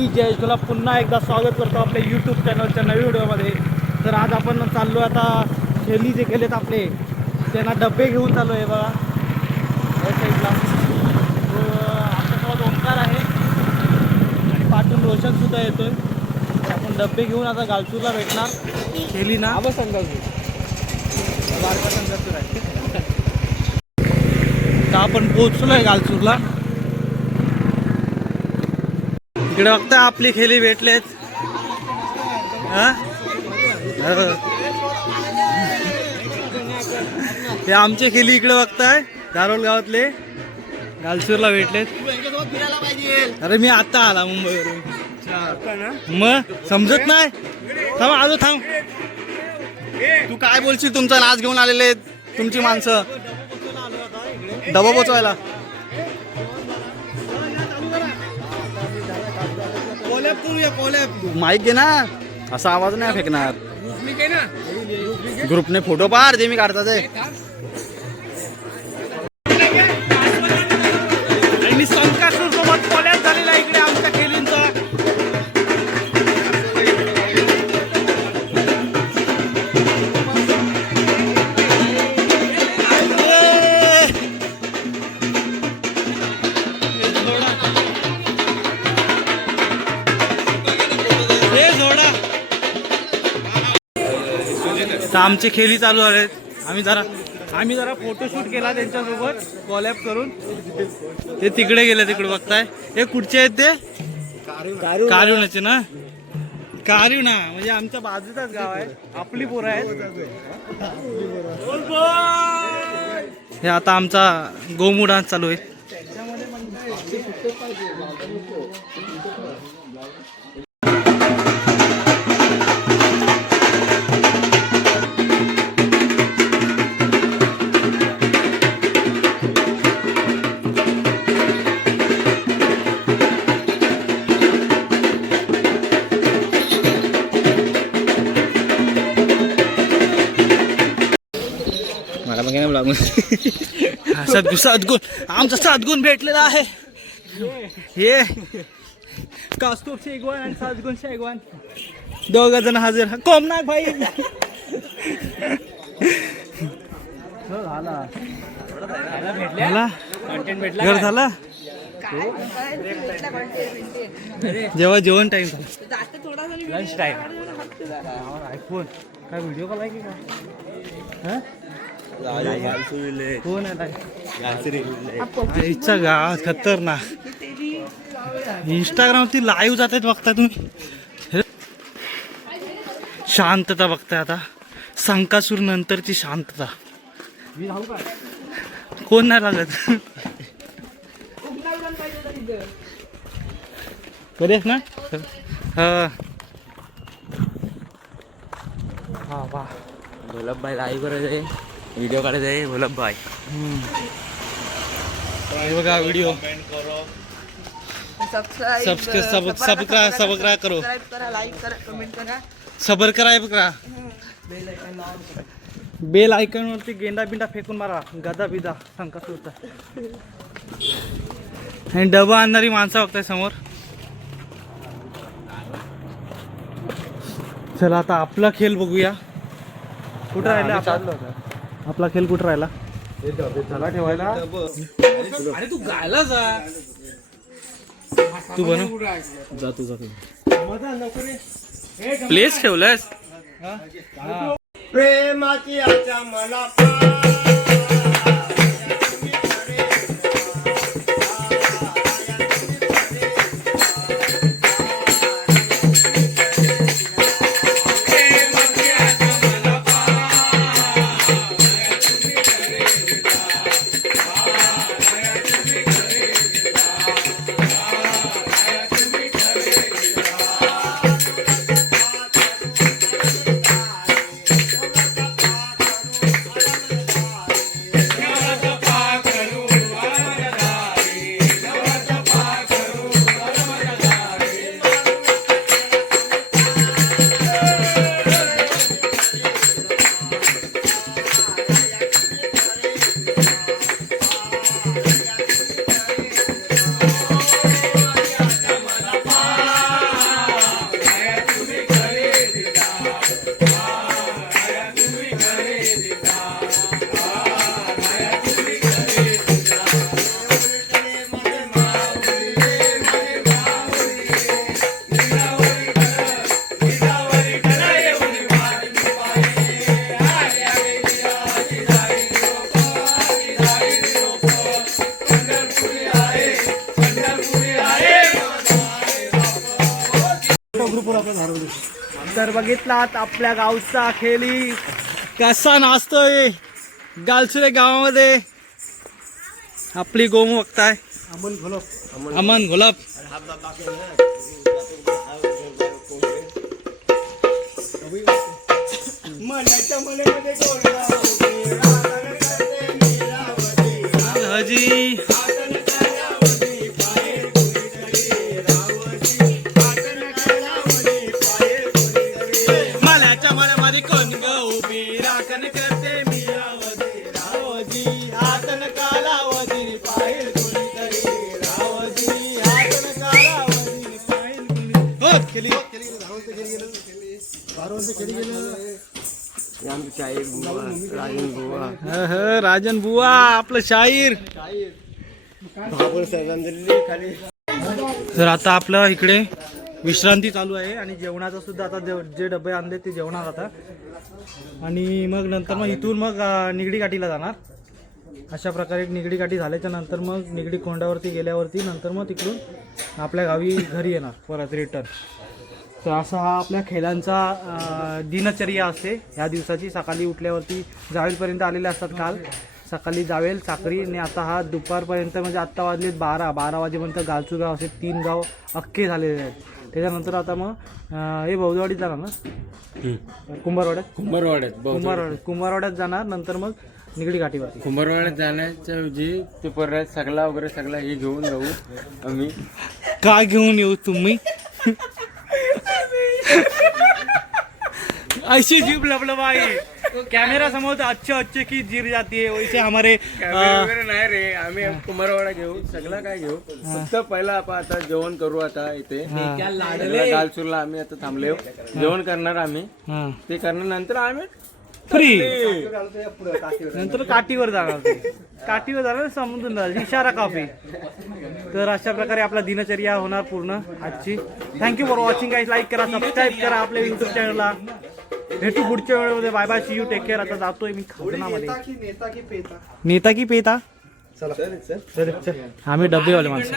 मी जयेश तुला पुन्हा एकदा स्वागत करतो आपल्या यूट्यूब चॅनलच्या नवीन व्हिडिओमध्ये. तर आज आपण चाललो आता खेळी जे केलेत आपले त्यांना डबे घेऊन चाललो आहे बघा या साईडला. आमच्यासोबत ओंकार आहे आणि पाठून रोशनसुद्धा येतो आहे. तर आपण डबे घेऊन आता गालचूरला भेटणार खेळी ना बारका संघासूर आहे. तर आपण पोहोचलो आहे गालचूरला. इकडे बघताय आपली खेळी भेटलेत. हे आमचे खेळी इकडे बघताय दारोल गावातले गालचूरला भेटलेत. अरे मी आता आला मुंबईवरून. मग समजत नाही. थांब आलो थांब. तू काय बोलशील? तुमचा नाच घेऊन आलेले तुमची माणसं डबा पोचवायला. माईक घे ना, असा आवाज नाही फेकणार. ग्रुपने फोटो पार जे मी काढतात आणि संकासूर सोबत कोल्याप झालेला इकडे आमच्या खेळींचा. तर आमचे खेळी चालू आहेत. आम्ही जरा फोटोशूट केला त्यांच्यासोबत कॉलॅप करून. ते तिकडे गेले तिकडे बघताय. हे कुठचे आहेत ते? कारिवणाचे ना. कारिव ना म्हणजे आमच्या बाजूचाच गाव आहे. आपली पोरं आहेत. हे आता आमचा गोमू डान्स चालू आहे. सद्गुण आमचा सद्गुण भेटलेला आहे. हे कास्तूर शेगवान आणि सद्गुण शेगवान दोघ जण हजर. कोमनाथ भाई घर झाला. जेव्हा जेवण टाइम झाला लंच टाइम. आयफोन काय व्हिडिओ कॉल आहे की काय? कोण आहे गावात खतरनाक. इंस्टाग्रामवरती लाईव्ह जात आहेत बघता तुम्ही. शांतता बघताय आता. संकासूर नंतरची शांतता. कोण नाही लागत. करेस ना. हा वा भोलप भाई लाईव्ह करायचं आहे, व्हिडिओ काढायचा आहे. भोलप भाई बघा व्हिडिओ सबस्क्राइब करो, लाईक करा, कमेंट करा, सबस्क्राइब करा. बेल आयकॉन वरती गेंडा बिंडा फेकून मारा. गदा बिदा संकासूरचा. आणि डबा आणणारी माणसं बघताय समोर. चला आता आपला खेळ बघूया. कुठं राहिला आपला खेळ? कुठं राहिला? ठेवायला. अरे तू गायला जा. तू बनव जा. तू प्लेस ठेवलंस. प्रेमाची आशा मला तर बघितलात आपल्या गावचा खेळी कसा नाचतोय गालसुरे गावामध्ये. आपली गोमू बघताय अमन घोलप. मनाच्या मनामध्ये गोडवा होती, रागानं करते मीरावती. हजी हातन कालावधी, पाये कुणीतरी रावती. हातन कालावधी, पाये कुणीतरी. मल्याच्या मळ्यामध्ये कोण ग उभी राखण करते मीरावती रावजी हातन कालावधी पाहिल कुणीतरी रावजी हातन कालावधी पाहिल कुणी. हो केली राजन बुवा आपलं शाहीर. तर आता आपलं इकडे विश्रांती चालू आहे आणि जेवणाचं सुद्धा आता जे डबे आणले ते जेवणार आता. आणि मग नंतर मग इथून मग निगडी काठीला जाणार. अशा प्रकारे निगडी काठी झाल्याच्या नंतर मग निगडी कोंडावरती गेल्यावरती नंतर मग तिकडून आपल्या गावी घरी येणार परत रिटर्न. तर असा हा आपल्या खेळांचा दिनचर्या असते ह्या दिवसाची. सकाळी उठल्यावरती जावेलपर्यंत आलेले असतात काल. सकाळी जावेल साखरी आणि आता हा दुपारपर्यंत म्हणजे आत्ता वाजलेत 12 वाजेपर्यंत गालचू गाव असे 3 गाव अख्खे झालेले आहेत. त्याच्यानंतर आता मग हे बौद्धवाडीत जाणार ना कुंभारवाड्यात जाणार. नंतर मग निगडी घाटीवरती कुंभारवाड्यात जाण्याच्या ऐवजी ते परत सगळा वगैरे सगळा हे घेऊन जाऊ आम्ही. काय घेऊन येऊ तुम्ही ऐसी जीप लबलबाई कैमरा समोर तो अच्छे की जीर जाती है वैसे हमारे वगैरे नाही रे. आम्ही कुंभारवाडा घेऊ सगळं काय घेऊ. फक्त पहिला आपण आता जेवण करू. आता इथे गालसूरला आम्ही आता थांबले जेवण करणार आम्ही. ते करण्यानंतर आम्ही फ्री नंतर काठीवर जाणार समजून जाणार इशारा काफी. तर अशा प्रकारे आपला दिनचर्या होणार पूर्ण आजची. Thank you for watching guys. Like करा सबस्क्राईब करा आपल्या युट्यूब चॅनलला. भेटू पुढच्या वेळेमध्ये. Bye bye see you take care. आता जातोय मी खावनामध्ये. नेता की पेता चल आम्ही डबेवाले माणसं.